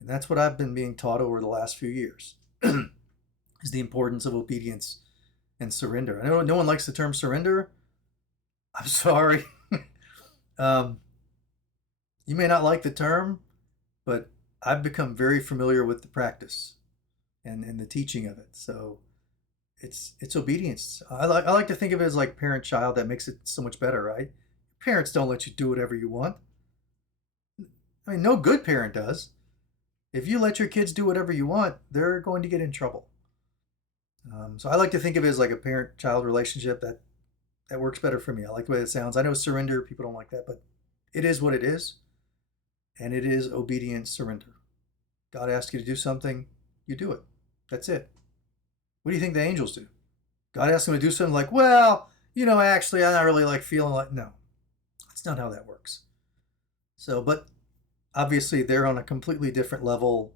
And that's what I've been being taught over the last few years, is the importance of obedience and surrender. I know no one likes the term surrender. I'm sorry. You may not like the term, but I've become very familiar with the practice and the teaching of it. So it's obedience. I like to think of it as like parent-child. That makes it so much better, right? Parents don't let you do whatever you want. I mean, no good parent does. If you let your kids do whatever you want, they're going to get in trouble. So I like to think of it as like a parent-child relationship that works better for me. I like the way it sounds. I know surrender, people don't like that, but it is what it is. And it is obedience, surrender. God asks you to do something, you do it. That's it. What do you think the angels do? God asks them to do something like, well, actually, I'm not really like feeling like, no, that's not how that works. So, but obviously they're on a completely different level.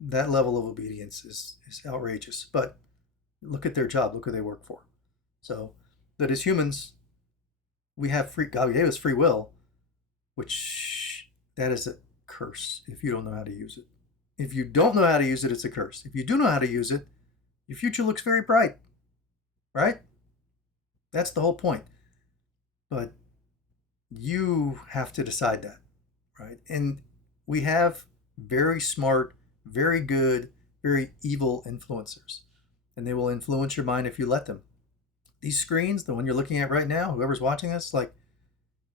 That level of obedience is outrageous, but look at their job. Look who they work for. So, but as humans, we have God gave us free will, which that is a curse if you don't know how to use it. If you don't know how to use it, it's a curse. If you do know how to use it, your future looks very bright, right? That's the whole point. But you have to decide that, right? And we have very smart, very good, very evil influencers, and they will influence your mind if you let them. These screens, the one you're looking at right now, whoever's watching this, like,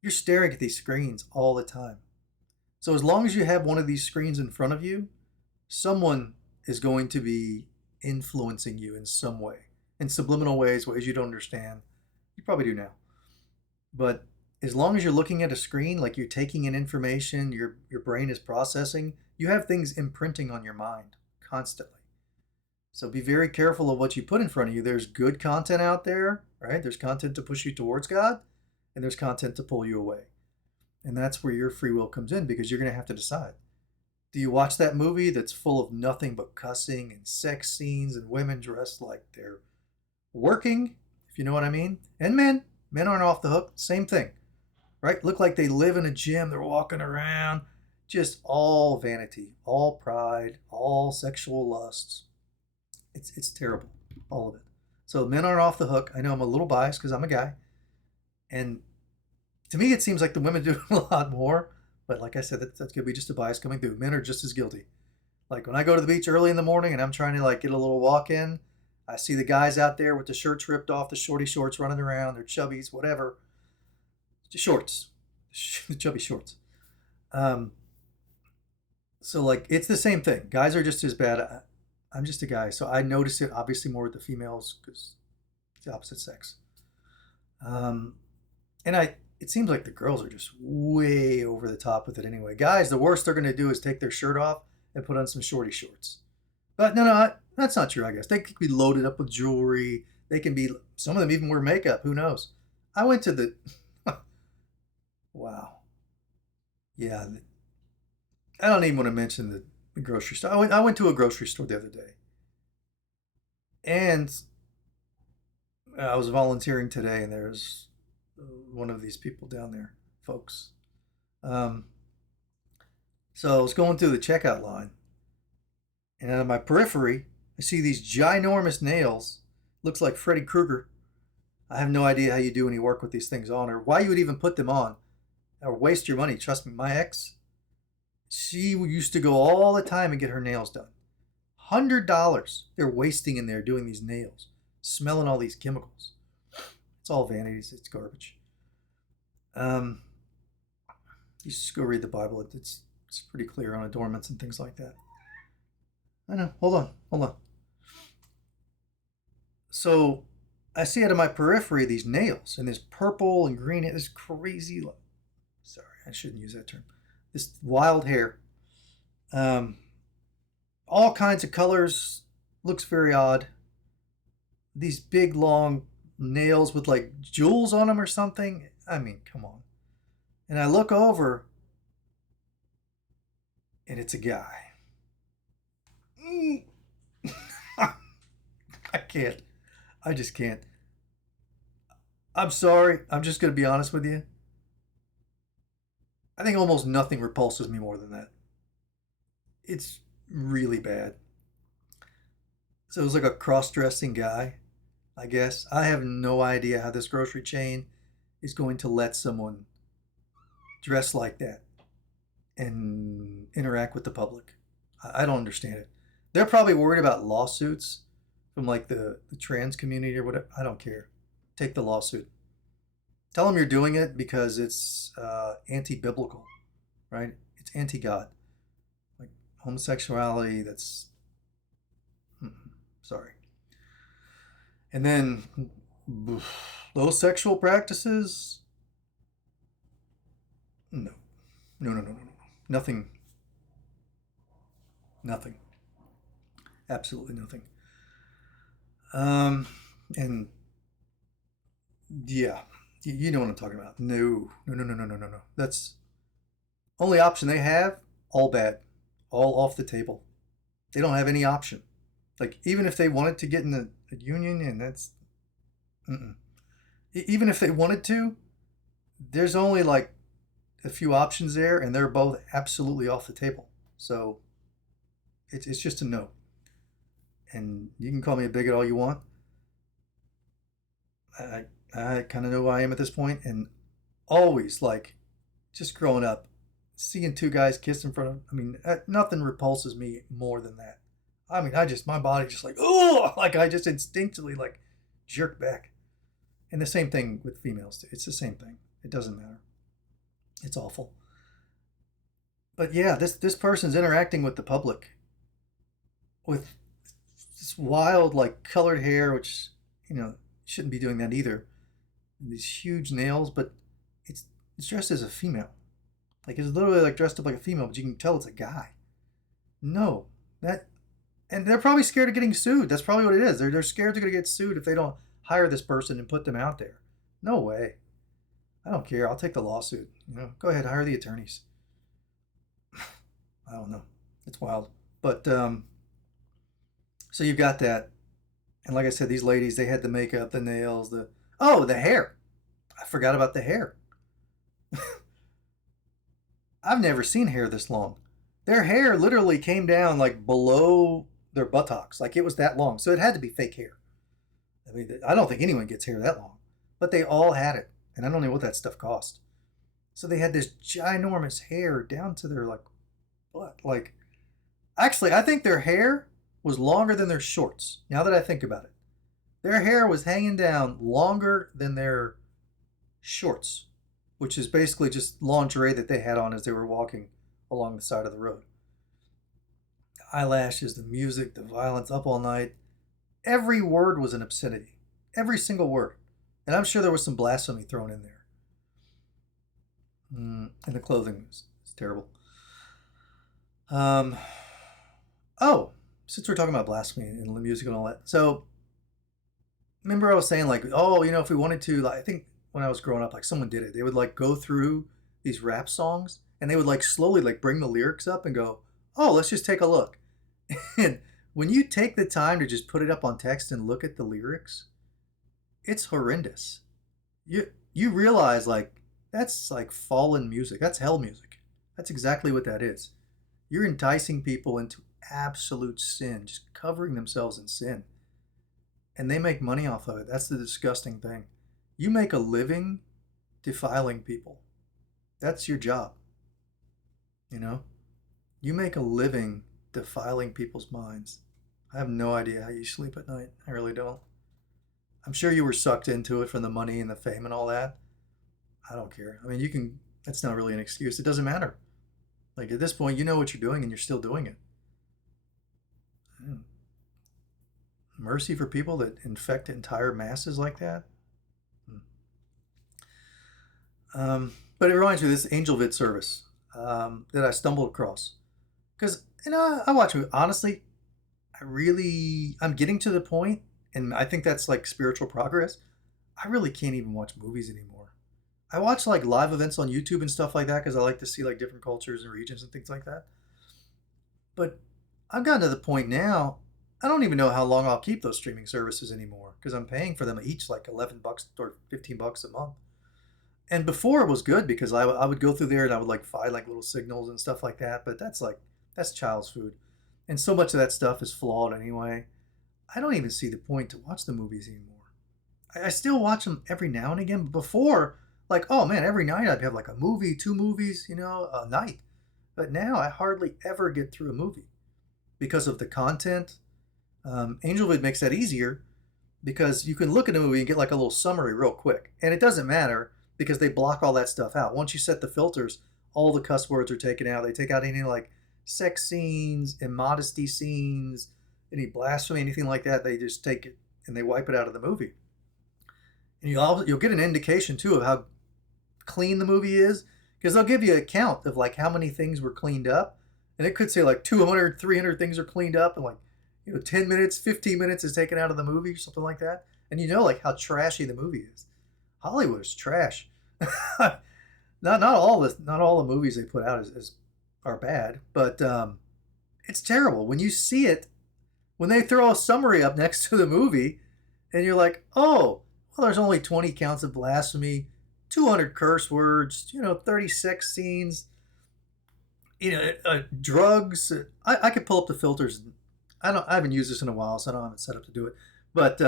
you're staring at these screens all the time. So as long as you have one of these screens in front of you, someone is going to be influencing you in some way, in subliminal ways you don't understand. You probably do now. But as long as you're looking at a screen, like you're taking in information, your brain is processing, you have things imprinting on your mind constantly. So be very careful of what you put in front of you. There's good content out there, right? There's content to push you towards God, and there's content to pull you away. And that's where your free will comes in, because you're going to have to decide. Do you watch that movie that's full of nothing but cussing and sex scenes and women dressed like they're working, if you know what I mean? And men aren't off the hook. Same thing, right? Look like they live in a gym. They're walking around. Just all vanity, all pride, all sexual lusts. It's terrible, all of it. So men aren't off the hook. I know I'm a little biased because I'm a guy. And to me, it seems like the women do a lot more. But like I said, that's going to be just a bias coming through. Men are just as guilty. Like when I go to the beach early in the morning and I'm trying to like get a little walk in, I see the guys out there with the shirts ripped off, the shorty shorts running around, their chubbies, whatever. Just shorts, the chubby shorts. So like it's the same thing. Guys are just as bad. I'm just a guy, so I notice it obviously more with the females because it's the opposite sex. And it seems like the girls are just way over the top with it anyway. Guys, the worst they're going to do is take their shirt off and put on some shorty shorts. But no, that's not true, I guess. They could be loaded up with jewelry. They can be, some of them even wear makeup. Who knows? I went to the, wow. Yeah. I don't even want to mention the grocery store. I went to a grocery store the other day. And I was volunteering today, and there's one of these people down there, folks. Um, so I was going through the checkout line, and out of my periphery, I see these ginormous nails. Looks like Freddy Krueger. I have no idea how you do any work with these things on, or why you would even put them on, or waste your money. Trust me, my ex, she used to go all the time and get her nails done. $100 they're wasting in there doing these nails, smelling all these chemicals. It's all vanities. It's garbage. Um, you just go read the Bible. It's pretty clear on adornments and things like that. I know. Hold on. So I see out of my periphery these nails and this purple and green. This crazy. Sorry, I shouldn't use that term. This wild hair. All kinds of colors. Looks very odd. These big long nails with like jewels on them or something. I mean, come on. And I look over, and it's a guy. I can't. I just can't. I'm sorry. I'm just going to be honest with you. I think almost nothing repulses me more than that. It's really bad. So it was like a cross-dressing guy, I guess. I have no idea how this grocery chain is going to let someone dress like that and interact with the public. I don't understand it. They're probably worried about lawsuits from like the trans community or whatever. I don't care. Take the lawsuit. Tell them you're doing it because it's anti-biblical, right? It's anti-God. Like homosexuality, that's... sorry. And then those sexual practices, no. No. Nothing. Nothing. Absolutely nothing. And yeah, you know what I'm talking about. No. That's only option they have, all bad, all off the table. They don't have any option. Like, even if they wanted to get in a union, and that's, even if they wanted to, there's only like a few options there, and they're both absolutely off the table. So it's just a no. And you can call me a bigot all you want. I kind of know who I am at this point, and always like just growing up, seeing two guys kiss in front of, I mean, nothing repulses me more than that. I mean, my body just like, oh, like I just instinctively like jerk back. And the same thing with females. It's the same thing. It doesn't matter. It's awful. But yeah, this person's interacting with the public with this wild, like colored hair, which, shouldn't be doing that either. And these huge nails, but it's dressed as a female. Like, it's literally like dressed up like a female, but you can tell it's a guy. No, and they're probably scared of getting sued. That's probably what it is. They're scared they're going to get sued if they don't hire this person and put them out there. No way. I don't care. I'll take the lawsuit. Go ahead, hire the attorneys. I don't know. It's wild. But so you've got that. And like I said, these ladies, they had the makeup, the nails, the hair. I forgot about the hair. I've never seen hair this long. Their hair literally came down like below their buttocks. Like, it was that long. So it had to be fake hair. I mean, I don't think anyone gets hair that long. But they all had it. And I don't know what that stuff cost. So they had this ginormous hair down to their like butt. Like, actually, I think their hair was longer than their shorts. Now that I think about it. Their hair was hanging down longer than their shorts, which is basically just lingerie that they had on as they were walking along the side of the road. The eyelashes, the music, the violence, up all night. Every word was an obscenity. Every single word. And I'm sure there was some blasphemy thrown in there. And the clothing is terrible. Oh, since we're talking about blasphemy and the music and all that. So remember I was saying like, oh, if we wanted to, like, I think when I was growing up, like someone did it. They would like go through these rap songs and they would like slowly like bring the lyrics up and go, oh, let's just take a look. And when you take the time to just put it up on text and look at the lyrics, it's horrendous. You realize like that's like fallen music. That's hell music. That's exactly what that is. You're enticing people into absolute sin, just covering themselves in sin. And they make money off of it. That's the disgusting thing. You make a living defiling people. That's your job, you know? You make a living defiling people's minds. I have no idea how you sleep at night. I really don't. I'm sure you were sucked into it from the money and the fame and all that. I don't care. I mean, that's not really an excuse. It doesn't matter. Like at this point, you know what you're doing and you're still doing it. Hmm. Mercy for people that infect entire masses like that. Hmm. But it reminds me of this AngelVid service that I stumbled across. Because, I watch it. Honestly, I'm getting to the point, and I think that's like spiritual progress. I really can't even watch movies anymore. I watch like live events on YouTube and stuff like that because I like to see like different cultures and regions and things like that. But I've gotten to the point now, I don't even know how long I'll keep those streaming services anymore because I'm paying for them each like $11 or $15 a month. And before it was good because I would go through there and I would like find like little signals and stuff like that. But that's child's food. And so much of that stuff is flawed anyway. I don't even see the point to watch the movies anymore. I still watch them every now and again. But before, like, oh man, every night I'd have like a movie, two movies, a night. But now I hardly ever get through a movie because of the content. AngelVid makes that easier because you can look at a movie and get like a little summary real quick. And it doesn't matter because they block all that stuff out. Once you set the filters, all the cuss words are taken out. They take out any like sex scenes, immodesty scenes, any blasphemy, anything like that. They just take it and they wipe it out of the movie. And you'll get an indication too of how clean the movie is because they'll give you a count of like how many things were cleaned up. And it could say like 200, 300 things are cleaned up and like 10 minutes, 15 minutes is taken out of the movie, something like that. And like how trashy the movie is. Hollywood is trash. Not all the movies they put out are bad, but it's terrible when you see it when they throw a summary up next to the movie, and you're like, oh, well, there's only 20 counts of blasphemy, 200 curse words, 36 scenes, drugs. I could pull up the filters. I haven't used this in a while, so I don't have it set up to do it. But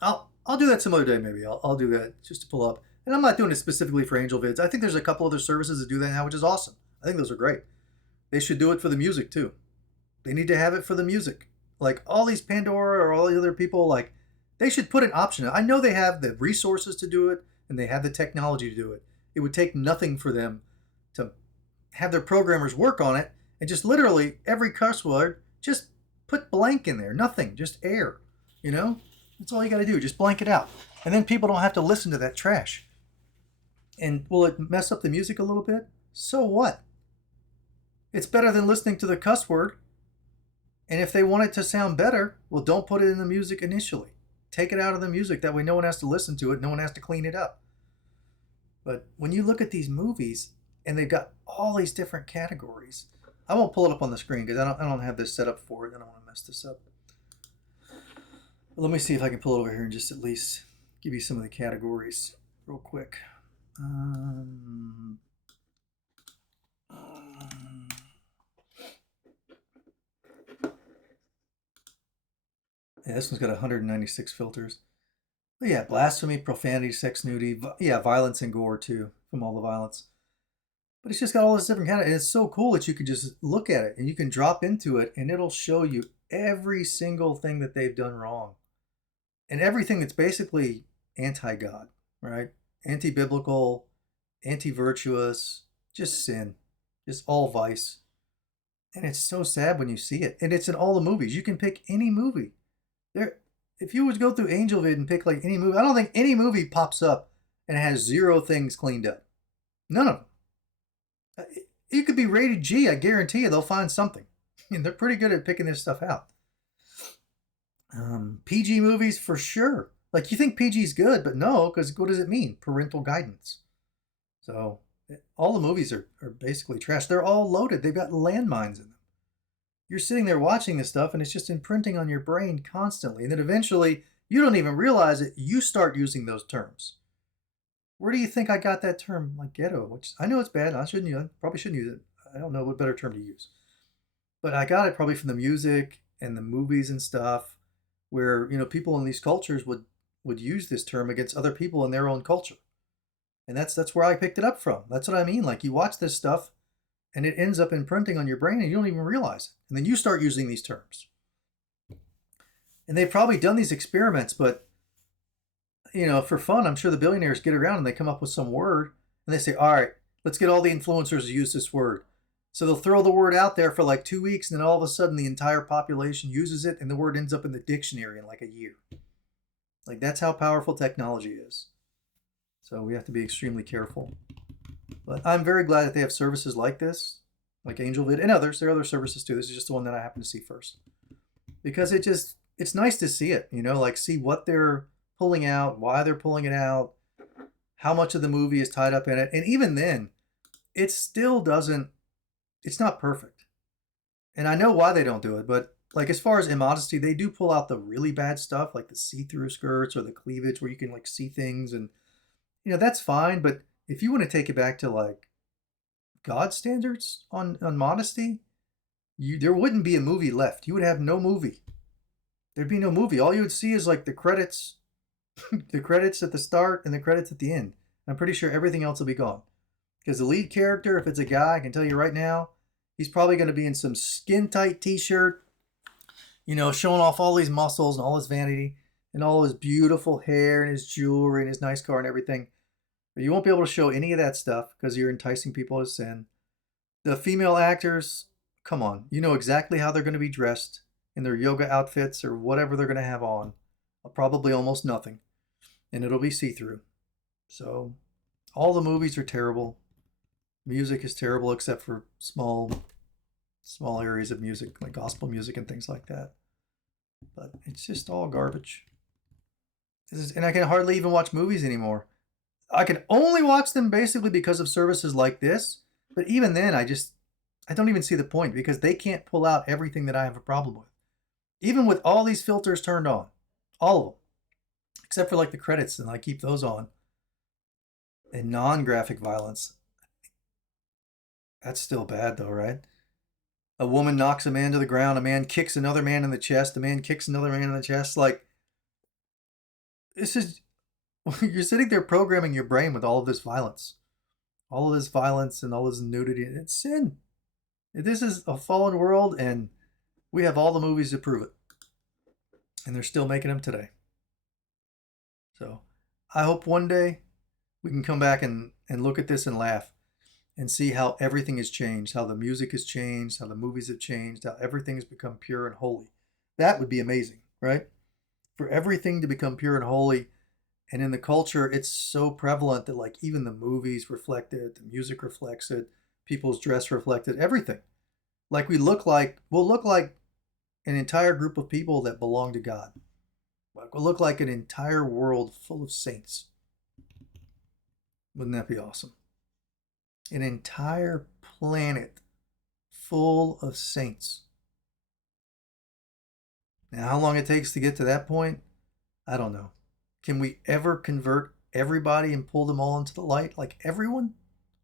I'll do that some other day. Maybe I'll do that just to pull up. And I'm not doing it specifically for AngelVids. I think there's a couple other services that do that now, which is awesome. I think those are great. They should do it for the music too. They need to have it for the music. Like all these Pandora or all the other people, like they should put an option. I know they have the resources to do it and they have the technology to do it. It would take nothing for them to have their programmers work on it and just literally every cuss word, just put blank in there. Nothing, just air. That's all you got to do. Just blank it out. And then people don't have to listen to that trash. And will it mess up the music a little bit? So what? It's better than listening to the cuss word. And if they want it to sound better, well, don't put it in the music initially. Take it out of the music. That way no one has to listen to it. No one has to clean it up. But when you look at these movies and they've got all these different categories, I won't pull it up on the screen because I don't have this set up for it. I don't want to mess this up. But let me see if I can pull it over here and just at least give you some of the categories real quick. Yeah, this one's got 196 filters. But yeah, blasphemy, profanity, sex, nudity, violence and gore too, from all the violence. But it's just got all this different kind of, and it's so cool that you can just look at it and you can drop into it and it'll show you every single thing that they've done wrong. And everything that's basically anti-God, right? Anti-biblical, anti-virtuous, just sin, just all vice. And it's so sad when you see it. And it's in all the movies. You can pick any movie. If you would go through AngelVid and pick like any movie, I don't think any movie pops up and has 0 things cleaned up. None of them. It could be rated G. I guarantee you they'll find something. And they're pretty good at picking this stuff out. PG movies for sure. Like you think PG is good, but no, because what does it mean? Parental guidance. So all the movies are basically trash. They're all loaded. They've got landmines in them. You're sitting there watching this stuff and it's just imprinting on your brain constantly. And then eventually you don't even realize it. You start using those terms. Where do you think I got that term, like ghetto? Which I know it's bad. I shouldn't use it. Probably shouldn't use it. I don't know what better term to use. But I got it probably from the music and the movies and stuff, where people in these cultures would use this term against other people in their own culture, and that's where I picked it up from. That's what I mean. Like you watch this stuff, and it ends up imprinting on your brain, and you don't even realize it, and then you start using these terms. And they've probably done these experiments, but for fun, I'm sure the billionaires get around and they come up with some word, and they say, "All right, let's get all the influencers to use this word." So they'll throw the word out there for like 2 weeks, and then all of a sudden the entire population uses it, and the word ends up in the dictionary in like a year. Like that's how powerful technology is. So we have to be extremely careful. But I'm very glad that they have services like this, like AngelVid and others. There are other services too. This is just the one that I happen to see first. Because it's nice to see it, like see what they're pulling out, why they're pulling it out, how much of the movie is tied up in it. And even then, it still doesn't, it's not perfect. And I know why they don't do it, but like as far as immodesty, they do pull out the really bad stuff, like the see-through skirts or the cleavage where you can like see things, and that's fine. But if you want to take it back to like God standards on modesty, there wouldn't be a movie left. You would have no movie. There'd be no movie. All you would see is like the credits, the credits at the start and the credits at the end. I'm pretty sure everything else will be gone. Because the lead character, if it's a guy, I can tell you right now, he's probably going to be in some skin-tight t-shirt, showing off all these muscles and all his vanity and all his beautiful hair and his jewelry and his nice car and everything. But you won't be able to show any of that stuff because you're enticing people to sin. The female actors, come on, you know exactly how they're going to be dressed in their yoga outfits or whatever they're going to have on. Probably almost nothing. And it'll be see-through. So all the movies are terrible. Music is terrible except for small areas of music, like gospel music and things like that. But it's just all garbage. And I can hardly even watch movies anymore. I can only watch them basically because of services like this. But even then, I don't even see the point because they can't pull out everything that I have a problem with. Even with all these filters turned on, all of them, except for like the credits, and I keep those on. And non-graphic violence. That's still bad though, right? A woman knocks a man to the ground, a man kicks another man in the chest, a man kicks another man in the chest. Like, this is, you're sitting there programming your brain with all of this violence. All of this violence and all this nudity. It's sin. This is a fallen world, and we have all the movies to prove it. And they're still making them today. So I hope one day we can come back and look at this and laugh and see how everything has changed, how the music has changed, how the movies have changed, how everything has become pure and holy. That would be amazing, right? For everything to become pure and holy. And in the culture, it's so prevalent that like even the movies reflect it, the music reflects it, people's dress reflect it, everything. Like we'll look like an entire group of people that belong to God. Like we'll look like an entire world full of saints. Wouldn't that be awesome? An entire planet full of saints. Now, how long it takes to get to that point, I don't know. Can we ever convert everybody and pull them all into the light? Like everyone?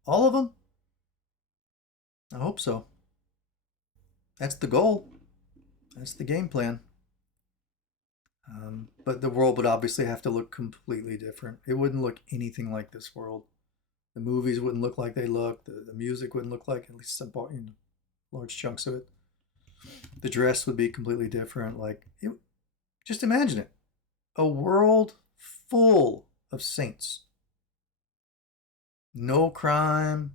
All of them? I hope so. That's the goal. That's the game plan. But the world would obviously have to look completely different. It wouldn't look anything like this world. The movies wouldn't look like they look. The music wouldn't look like, at least some large chunks of it. The dress would be completely different. Just imagine it. A world full of saints. No crime,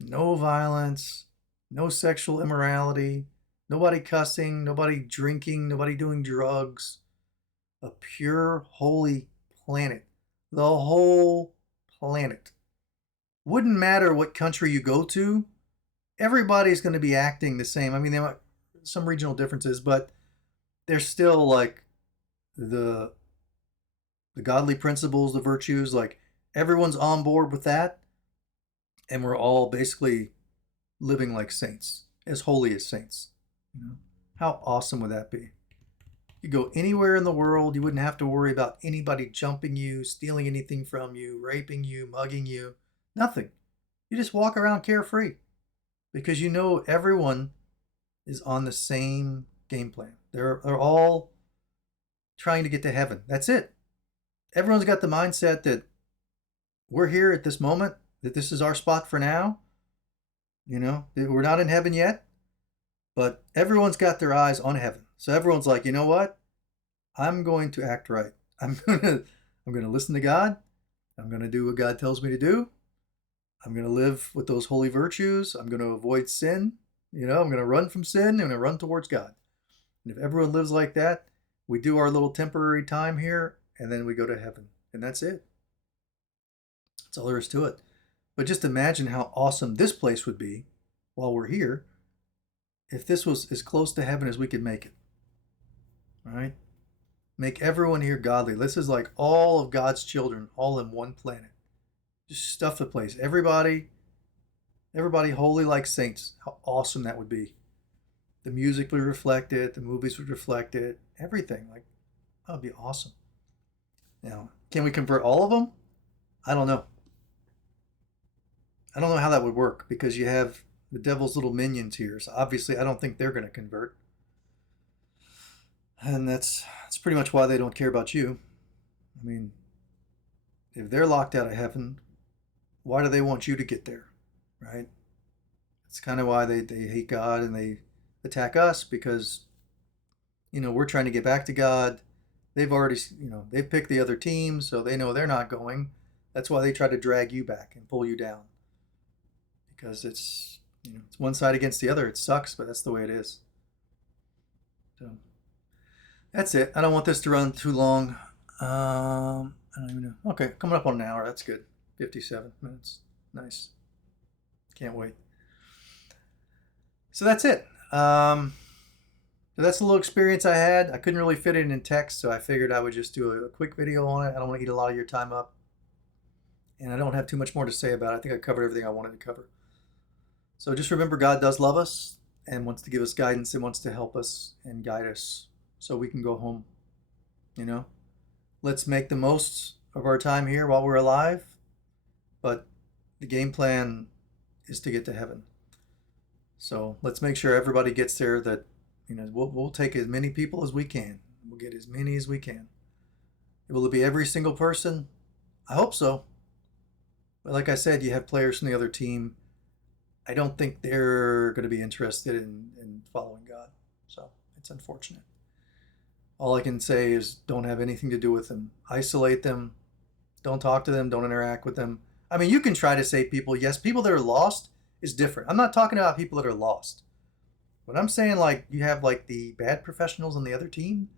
no violence, no sexual immorality, nobody cussing, nobody drinking, nobody doing drugs. A pure, holy planet. The whole planet. Wouldn't matter what country you go to, everybody's going to be acting the same. I mean, there might some regional differences, but they're still like the the godly principles, the virtues, like everyone's on board with that, and we're all basically living like saints, as holy as saints. You know, how awesome would that be? You go anywhere in the world, you wouldn't have to worry about anybody jumping you, stealing anything from you, raping you, mugging you, nothing. You just walk around carefree because you know everyone is on the same game plan. They're all trying to get to heaven. That's it. Everyone's got the mindset that we're here at this moment, that this is our spot for now. You know, we're not in heaven yet, but everyone's got their eyes on heaven. So everyone's like, you know what? I'm going to act right. I'm gonna listen to God. I'm gonna do what God tells me to do. I'm gonna live with those holy virtues. I'm gonna avoid sin. You know, I'm gonna run from sin. I'm gonna run towards God. And if everyone lives like that, we do our little temporary time here, and then we go to heaven. And that's it. That's all there is to it. But just imagine how awesome this place would be while we're here if this was as close to heaven as we could make it. All right? Make everyone here godly. This is like all of God's children all in one planet. Just stuff the place. Everybody holy like saints. How awesome that would be. The music would reflect it. The movies would reflect it. Everything. Like, that would be awesome. Now, can we convert all of them? I don't know. I don't know how that would work because you have the devil's little minions here. So obviously, I don't think they're going to convert. And that's pretty much why they don't care about you. I mean, if they're locked out of heaven, why do they want you to get there? Right? It's kind of why they hate God and they attack us because, you know, we're trying to get back to God. They've already, you know, they've picked the other team, so they know they're not going. That's why they try to drag you back and pull you down. Because it's, you know, it's one side against the other. It sucks, but that's the way it is. So that's it. I don't want this to run too long. I don't even know. Okay, coming up on an hour. That's good. 57 minutes. Nice. Can't wait. So that's it. So that's a little experience I had. I couldn't really fit it in text, so I figured I would just do a quick video on it. I don't want to eat a lot of your time up. And I don't have too much more to say about it. I think I covered everything I wanted to cover. So just remember, God does love us and wants to give us guidance and wants to help us and guide us so we can go home. You know, let's make the most of our time here while we're alive. But the game plan is to get to heaven. So let's make sure everybody gets there. That, you know, we'll take as many people as we can. We'll get as many as we can. Will it be every single person? I hope so. But like I said, you have players from the other team. I don't think they're going to be interested in following God. So it's unfortunate. All I can say is don't have anything to do with them. Isolate them. Don't talk to them. Don't interact with them. I mean, you can try to save people. Yes, people that are lost is different. I'm not talking about people that are lost. But I'm saying, like, you have like the bad professionals on the other team.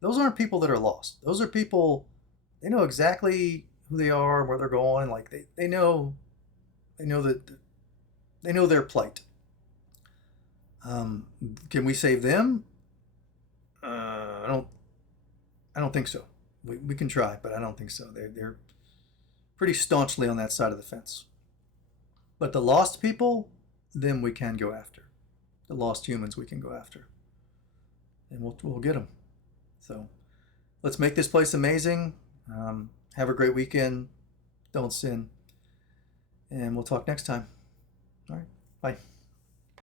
Those aren't people that are lost. Those are people, they know exactly who they are and where they're going. Like they know that they know their plight. Can we save them? I don't think so. We can try, but I don't think so. They're pretty staunchly on that side of the fence. But the lost people, them we can go after. The lost humans we can go after, and we'll get them. So let's make this place amazing. Have a great weekend. Don't sin, and we'll talk next time. All right, bye.